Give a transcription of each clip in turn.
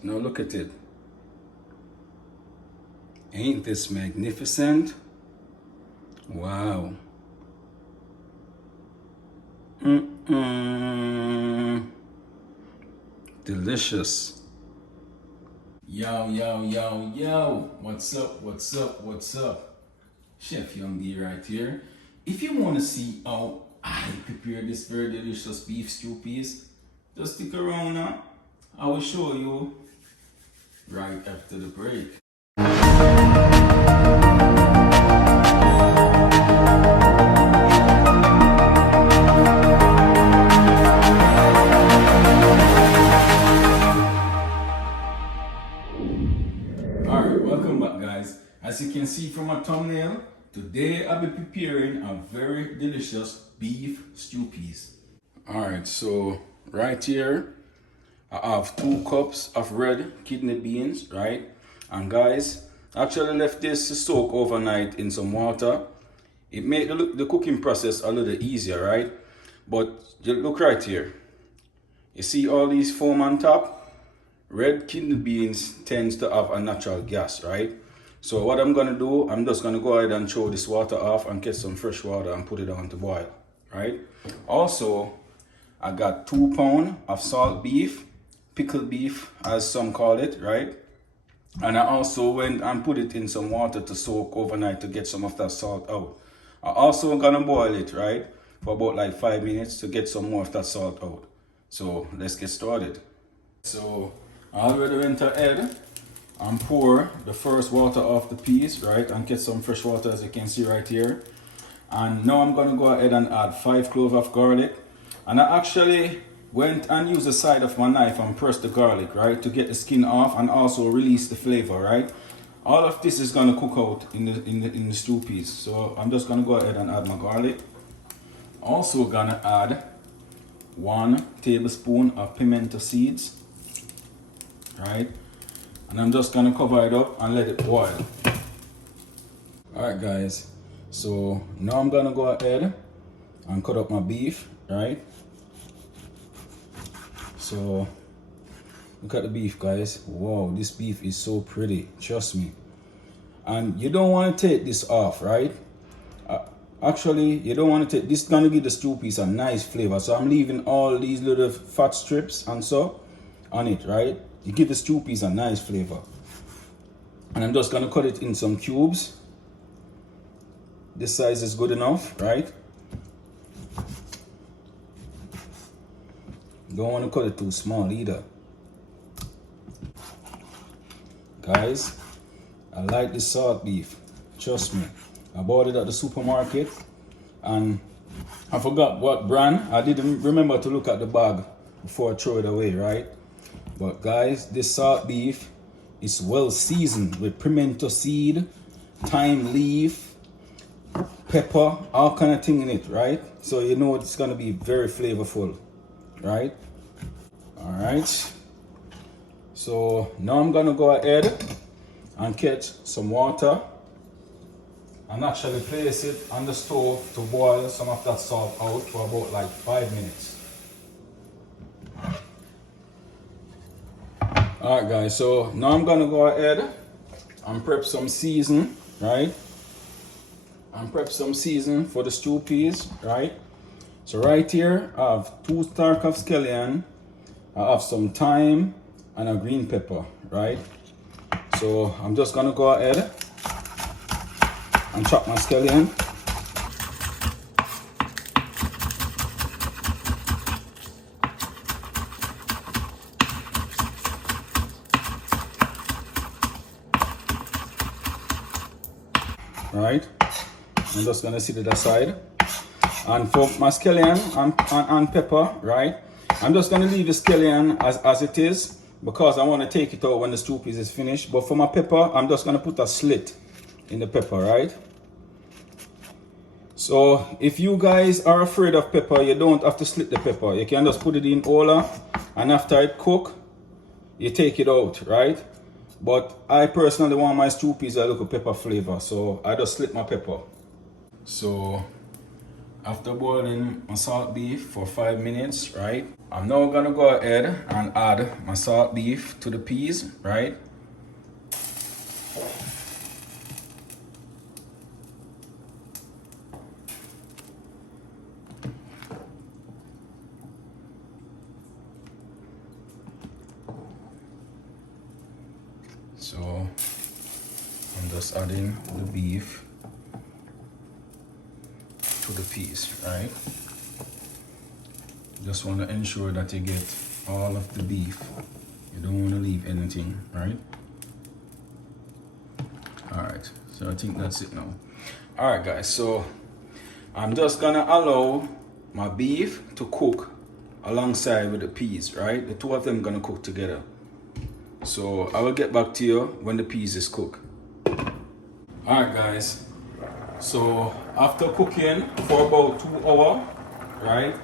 Now look at it. Ain't this magnificent? Wow. Delicious. Yo, yo, yo, yo. What's up, what's up, what's up? Chef Young D right here. If you want to see how I prepare this very delicious beef stew piece, just stick around now. I will show you right after the break. Alright, welcome back guys. As you can see from my thumbnail, today I'll be preparing a very delicious beef stew piece. Alright, so right here I have 2 cups of red kidney beans, right? And guys, I actually left this to soak overnight in some water. It made the cooking process a little easier, right? But you look right here. You see all these foam on top? Red kidney beans tends to have a natural gas, right? So what I'm gonna do, I'm just gonna go ahead and throw this water off and get some fresh water and put it on to boil, right? Also, I got 2 pounds of salt beef, pickled beef as some call it, right? And I also went and put it in some water to soak overnight to get some of that salt out. I also gonna boil it, right? For about like 5 minutes to get some more of that salt out. So let's get started. So I already went ahead and pour the first water off the piece, right? And get some fresh water as you can see right here. And now I'm gonna go ahead and add 5 cloves of garlic. And I actually went and used the side of my knife and pressed the garlic, right? To get the skin off and also release the flavor, right? All of this is gonna cook out in the stew piece. So I'm just gonna go ahead and add my garlic. Also gonna add 1 tablespoon of pimento seeds, right? And I'm just gonna cover it up and let it boil. Alright guys, so now I'm gonna go ahead and cut up my beef, right? So look at the beef guys. Wow, this beef is so pretty, trust me. And you don't want to take this off, right? Actually, you don't want to take this. Gonna give the stew piece a nice flavor. So I'm leaving all these little fat strips and so on it, right? You give the stew piece a nice flavor. And I'm just gonna cut it in some cubes. This size is good enough, right? Don't want to cut it too small either. Guys, I like this salt beef, trust me. I bought it at the supermarket and I forgot what brand. I didn't remember to look at the bag before I throw it away, right? But guys, this salt beef is well seasoned with pimento seed, thyme leaf, pepper, all kind of thing in it, right? So you know it's gonna be very flavorful, right? All right. So now I'm gonna go ahead and catch some water and actually place it on the stove to boil some of that salt out for about like 5 minutes. All right guys, so now I'm gonna go ahead and prep some season, right? And prep some season for the stew peas, right? So right here I have 2 stalks of scallion, I have some thyme and a green pepper, right? So I'm just gonna go ahead and chop my scallion. Right? I'm just gonna sit it aside. And for my scallion and pepper, right? I'm just gonna leave the scallion as it is because I want to take it out when the stew piece is finished. But for my pepper, I'm just gonna put a slit in the pepper, right? So if you guys are afraid of pepper, you don't have to slit the pepper. You can just put it in oil and after it cook, you take it out, right? But I personally want my stew piece a little pepper flavor, so I just slit my pepper. So after boiling my salt beef for 5 minutes, right? I'm now gonna go ahead and add my salt beef to the peas, right? So I'm just adding the beef to the peas, right? Just want to ensure that you get all of the beef. You don't want to leave anything, right? All right, so I think that's it now. All right, guys, so I'm just gonna allow my beef to cook alongside with the peas, right? The two of them gonna cook together. So I will get back to you when the peas is cooked. All right, guys, so after cooking for about 2 hours, right?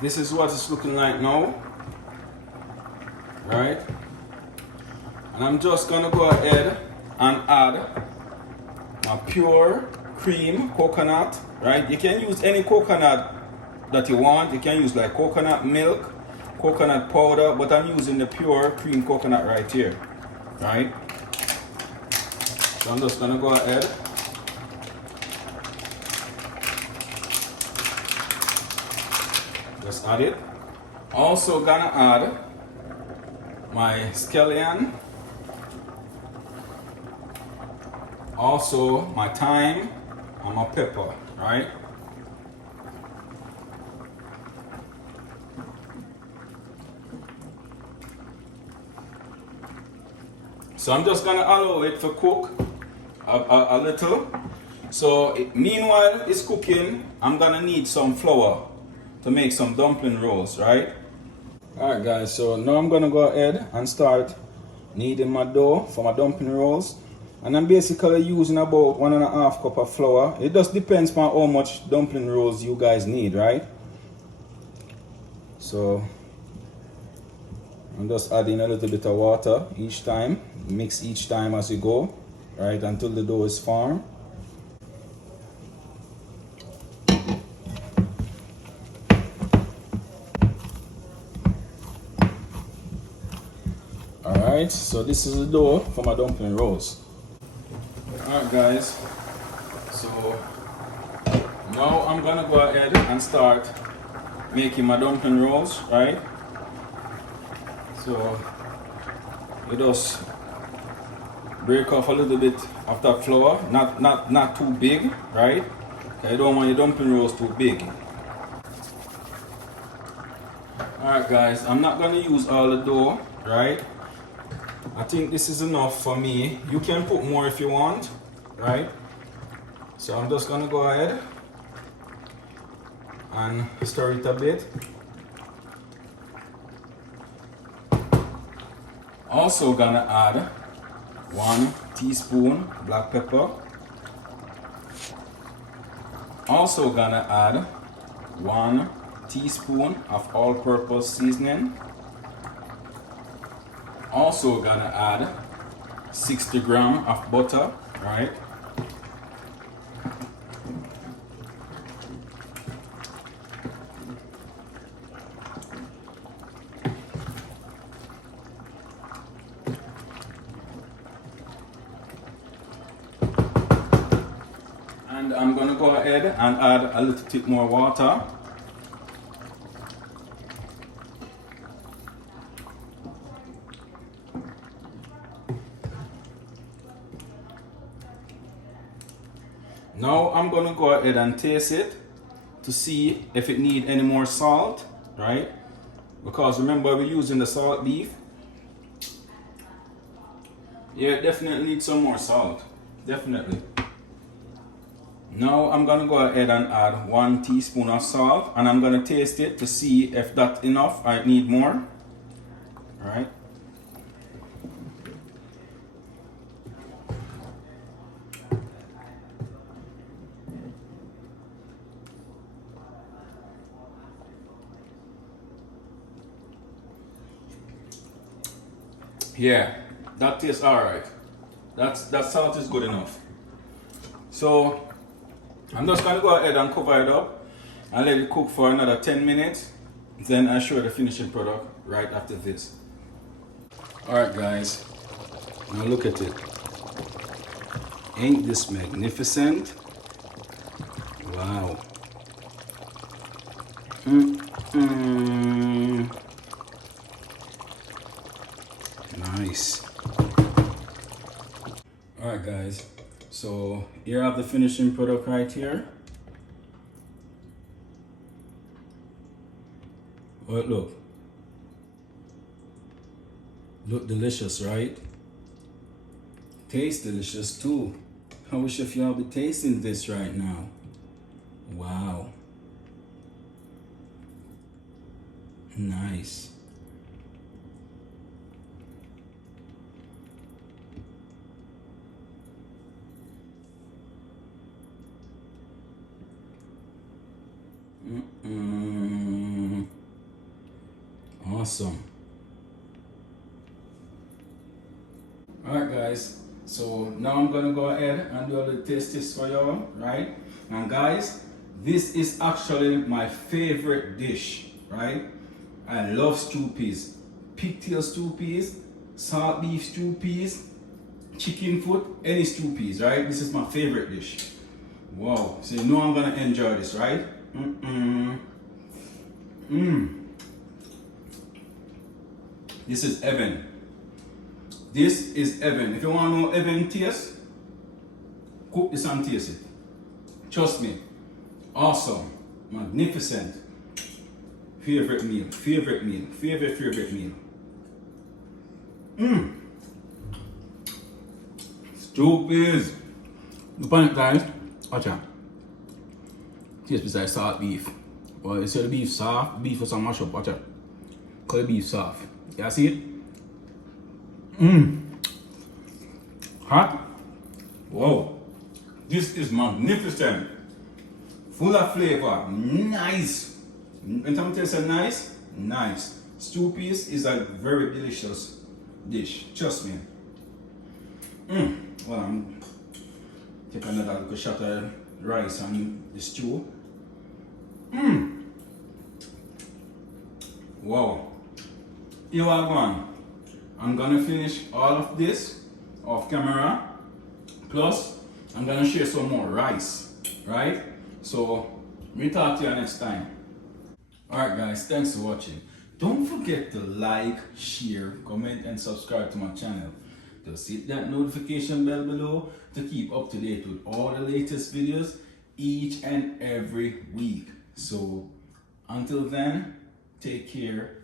This is what it's looking like now, right? And I'm just gonna go ahead and add my pure cream coconut, right? You can use any coconut that you want. You can use like coconut milk, coconut powder, but I'm using the pure cream coconut right here, right? So I'm just gonna go ahead just add it. Also gonna add my scallion, also my thyme and my pepper, right? So I'm just gonna allow it to cook a little. So meanwhile it's cooking, I'm gonna need some flour to make some dumpling rolls, right? Alright guys, so now I'm gonna go ahead and start kneading my dough for my dumpling rolls. And I'm basically using about 1.5 cup of flour. It just depends on how much dumpling rolls you guys need, right? So I'm just adding a little bit of water each time. Mix each time as you go, right, until the dough is firm. Alright, so this is the dough for my dumpling rolls. Alright guys, so now I'm gonna go ahead and start making my dumpling rolls, right? So you just break off a little bit of that flour, not too big, right? You don't want your dumpling rolls too big. Alright guys, I'm not gonna use all the dough, right? I think this is enough for me. You can put more if you want, right? So I'm just gonna go ahead and stir it a bit. Also gonna add 1 teaspoon black pepper. Also gonna add 1 teaspoon of all-purpose seasoning. Also gonna add 60 grams of butter, right? And I'm gonna go ahead and add a little bit more water. Now I'm gonna go ahead and taste it to see if it needs any more salt, right? Because remember we're using the salt beef. Yeah, it definitely needs some more salt, definitely. Now I'm gonna go ahead and add 1 teaspoon of salt, and I'm gonna taste it to see if that's enough or I need more, all right? Yeah, that tastes alright. That salt is good enough. So I'm just gonna go ahead and cover it up and let it cook for another 10 minutes, Then I show the finishing product right after this. Alright guys, now look at it. Ain't this magnificent? Wow. Nice. Alright guys, so here I have the finishing product right here. Oh, look delicious, right? Taste delicious too. I wish if y'all be tasting this right now. Wow. Nice. Awesome. Alright guys, so now I'm gonna go ahead and do a little taste test for y'all, right? And guys, this is actually my favorite dish, right? I love stew peas. Pigtail stew peas, salt beef stew peas, chicken foot, any stew peas, right? This is my favorite dish. Wow, so you know I'm gonna enjoy this, right? This is heaven. This is heaven. If you want to know heaven taste, cook this and taste it. Trust me. Awesome. Magnificent. Favorite meal. Favorite meal. Favorite meal. Stew peas. Look on it, guys. Watch out. Taste beside salt beef. Well, you see the beef soft, beef for some mash up. Watch out. Call the beef soft. You see it? Hot. Whoa. This is magnificent. Full of flavor. Nice. When something says nice, nice. Stew peas is a very delicious dish. Trust me. Well, I'm taking another little shot of rice and the stew. Wow. Here I go. I'm gonna finish all of this off camera. Plus, I'm gonna share some more rice, right? So, we talk to you next time. Alright guys, thanks for watching. Don't forget to like, share, comment and subscribe to my channel. Just hit that notification bell below to keep up to date with all the latest videos each and every week. So, until then, take care.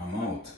I'm out.